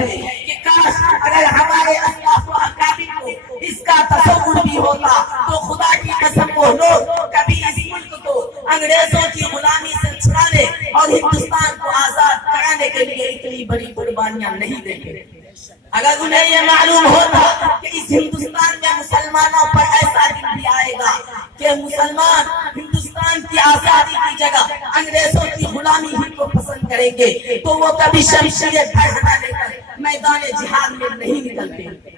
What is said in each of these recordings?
ہے کہ کاش اگر ہمارے اسلاف و اکابر کو اس کا تصور بھی ہوتا تو خدا کی قسم وہ لوگ کبھی اس ملک کو انگریزوں کی غلامی سے چھڑانے اور ہندوستان کو آزاد کرانے کے لیے اتنی بڑی قربانیاں نہیں دیں گے۔ اگر انہیں یہ معلوم ہوتا کہ اس ہندوستان میں مسلمانوں پر ایسا دن بھی آئے گا کہ مسلمان ہندوستان کی آزادی کی جگہ انگریزوں کی غلامی ہی کو پسند کریں گے تو وہ کبھی شمشیر ہٹا لے کر میدان جہاد میں نہیں نکلتے۔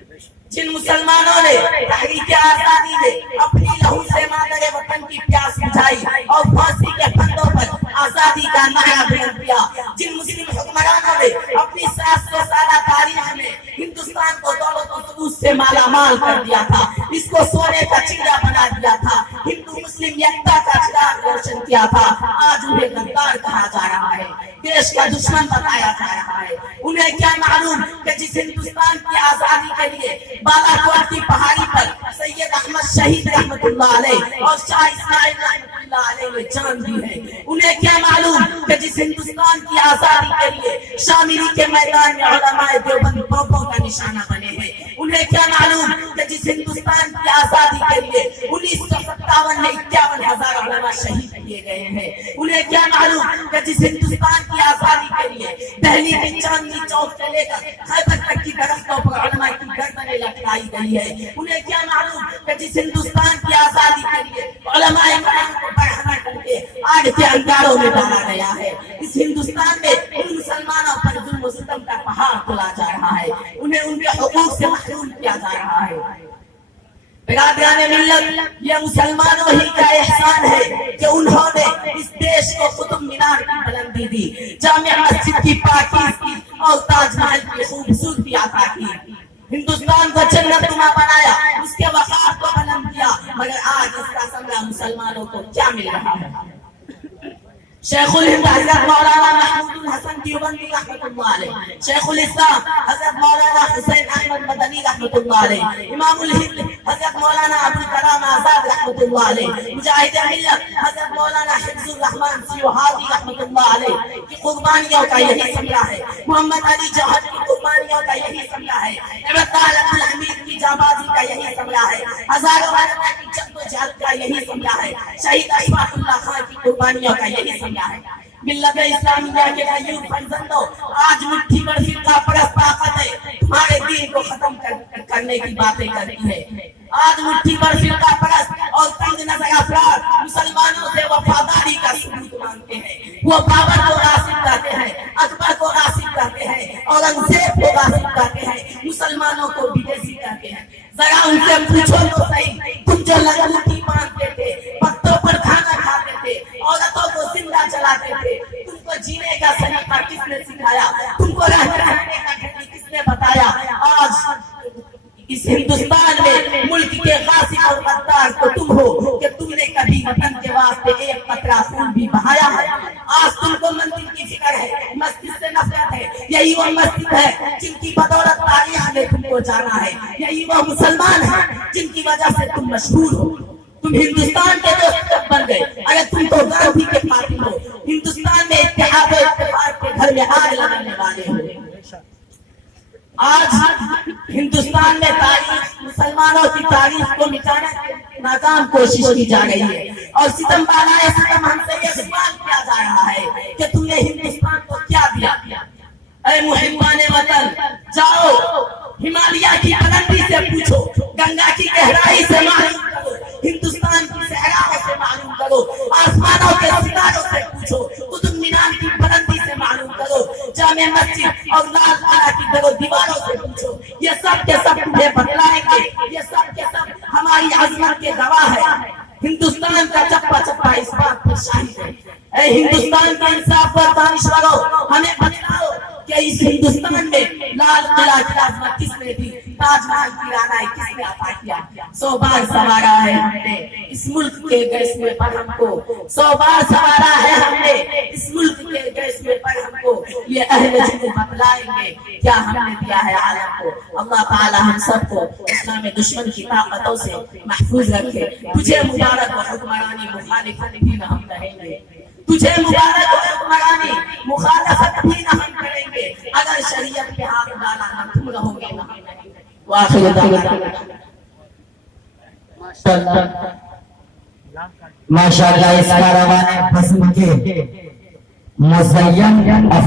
جن مسلمانوں نے تحریک آزادی میں اپنی لہو سے مادر وطن کی پیاس بجھائی اور پھانسی کے پھندوں پر آزادی کا نعرہ بلند کیا، جن مسلم حکمرانوں نے اپنی 700 سالہ تاریخ میں ہندوستان کو دولت و ثروت سے مالا مال کر دیا تھا، اس کو سونے کا چڑیا بنا دیا تھا، ہندو مسلم یکتا کا چراغ روشن کیا تھا، آج انہیں غدار کہا جا رہا ہے، دیش کا دشمن بتایا جا رہا ہے۔ انہیں کیا معلوم کہ جس ہندوستان کی آزادی کے لیے بالا کوٹ کی پہاڑی پر سید احمد شہید رحمت اللہ علیہ اور شاہ اسماعیل رحمت اللہ علیہ نے جان دی ہے، انہیں کیا معلوم کہ جس ہندوستان کی آزادی کے لیے شاملی کے میدان میں علماء دیوبند توپوں کا نشانہ بنے ہیں، انہیں کیا معلوم کہ جس ہندوستان کی آزادی کے لیے 1957 میں 51,000 علماء شہید کیے گئے ہیں، انہیں کیا معلوم کہ جس ہندوستان کی آزادی کے لیے دہلی میں چاندنی چوک سے لے کر خیبر تک کی درختوں پر علماء کی گردنیں لٹکائی گئی ہے، انہیں کیا معلوم کہ جس ہندوستان کی آزادی کے لیے علماء کرام کو برہنہ کر کے آگ کے انگاروں میں ڈالا گیا ہے، اس ہندوستان میں ان مسلمانوں پر ظلم و ستم کا پہاڑ تلا جا رہا ہے، انہیں ان کے حقوق سے محروم کیا جا رہا ہے۔ برادران ملت، یہ مسلمانوں ہی کا احسان ہے کہ انہوں نے اس دیش کو قطب مینار کی بلندی دی، جامع مسجد کی پاکیزگی اور تاج محل کی خوبصورتی عطا کی، ہندوستان کو جنت نما بنایا، اس کے وقار کو بلند کیا، مگر آج اس کا ثمرہ مسلمانوں کو کیا مل رہا ہے؟ شیخ الہند حضرت مولانا محمود الحسن دیوبندی رحمت اللہ علیہ، شیخ الاسلام حضرت مولانا حسین احمد مدنی رحمت اللہ علیہ، امام الہند حضرت مولانا ابوالکلام آزاد رحمت اللہ علیہ، مجاہد ملت حضرت مولانا حفظ الرحمان سیوہادی رحمت اللہ علیہ کی قربانیوں کا یہی ثمرہ ہے، محمد علی جوہر کی قربانیوں کا یہی ثمرہ ہے، عبداللہ الحمید کی جانبازی کا یہی ثمرہ ہے، ہزاروں علماء کی جد و جہد کا یہی ثمرہ ہے، شہید اشفاق اللہ خان کی قربانیوں کا یہی ثمرہ ہے۔ ملت اسلامیہ کے قیوم فرزندوں، آج مٹھی پر فرقہ پرست طاقتیں تمہارے دین کو ختم کرنے کی باتیں کرتی ہے، آج مٹھی پر فرقہ پرست اور تنگ نظر افراد مسلمانوں سے وفاداری کا ثبوت مانگتے ہیں، وہ بابر کو غاصب کہتے ہیں، اکبر کو غاصب کہتے ہیں، اورنگزیب کو غاصب کہتے ہیں، مسلمانوں کو بدعتی کہتے ہیں۔ ذرا ان سے پوچھو تو صحیح، تم جو لگوٹی باندھتے تھے، پتوں پر کھانا کھاتے تھے، عورتوں کو زندہ جلاتے تھے، تم کو جینے کا سلیقہ کس نے سکھایا؟ تم کو رہنے کا ڈھنگ کس نے بتایا؟ آج اس ہندوستان میں ملک کے غاصب اور غدار تو تم ہو کہ تم نے کبھی وطن کے واسطے ایک قطرہ خون بھی بہایا ہے۔ آج تم کو مندر کی فکر ہے، مسجد سے نفرت ہے، یہی وہ مسجد ہے جن کی بدولت تاریخ نے تم کو جانا ہے، یہی وہ مسلمان ہیں جن کی وجہ سے تم مشہور ہو۔ تم ہندوستان کے دوست کب بن گئے؟ اگر تم تو گاندھی کے قاتل ہو، ہندوستان میں اتحاد و اتفاق کے گھر میں آگ لگانے والے ہو۔ آج ہندوستان میں تاریخ، مسلمانوں کی تاریخ کو مٹانے کی ناکام کوشش کی جا رہی ہے، اور ستم بالائے ستم ہم سے یہ سوال کیا جا رہا ہے کہ تم نے ہندوستان کو کیا دیا؟ اے محبان وطن، جاؤ ہمالیہ کی بلندی سے پوچھو، گنگا کی گہرائی سے معلوم کرو، ہندوستان کی صحراؤں سے معلوم کرو، آسمانوں کے ستاروں سے پوچھو، قطب مینار کی بلندی سے معلوم کرو، جامع مسجد اور لال قلعہ کی در و دیواروں سے پوچھو، یہ سب کے سب تمہیں بتلائیں گے، یہ سب کے سب ہماری عظمت کے گواہ ہے۔ ہندوستان کا چپا چپا اس بات پر شاہد ہے۔ اے ہندوستان کے انصاف پر دانشوروں، ہمیں بتلاؤ کہ اس ہندوستان میں لال قلعہ کی عظمت کس نے دی، تاج محل کی رانائی کس نے عطا کیا؟ 100 بار سوارا ہے ہم نے اس ملک کے گیسوے پر ہم کو، 100 بار سوارا ہے ہم نے اس ملک کے گیسوے پر ہم کو، یہ اہل جنو بتلائیں گے کیا ہم نے دیا ہے عالم کو۔ اللہ تعالی ہم سب کو اسلام دشمن کی طاقتوں سے محفوظ رکھے۔ تجھے مبارک و حکمرانی، مخالفت بھی نہ ہم کہیں گے، تجھے مبارک و حکمرانی، مخالفت بھی نہ ہم کریں گے، اگر شریعت کے ہاتھ ڈال وآخر دعوانا ماشاءاللہ اس کاروان بزم کے مزین افراد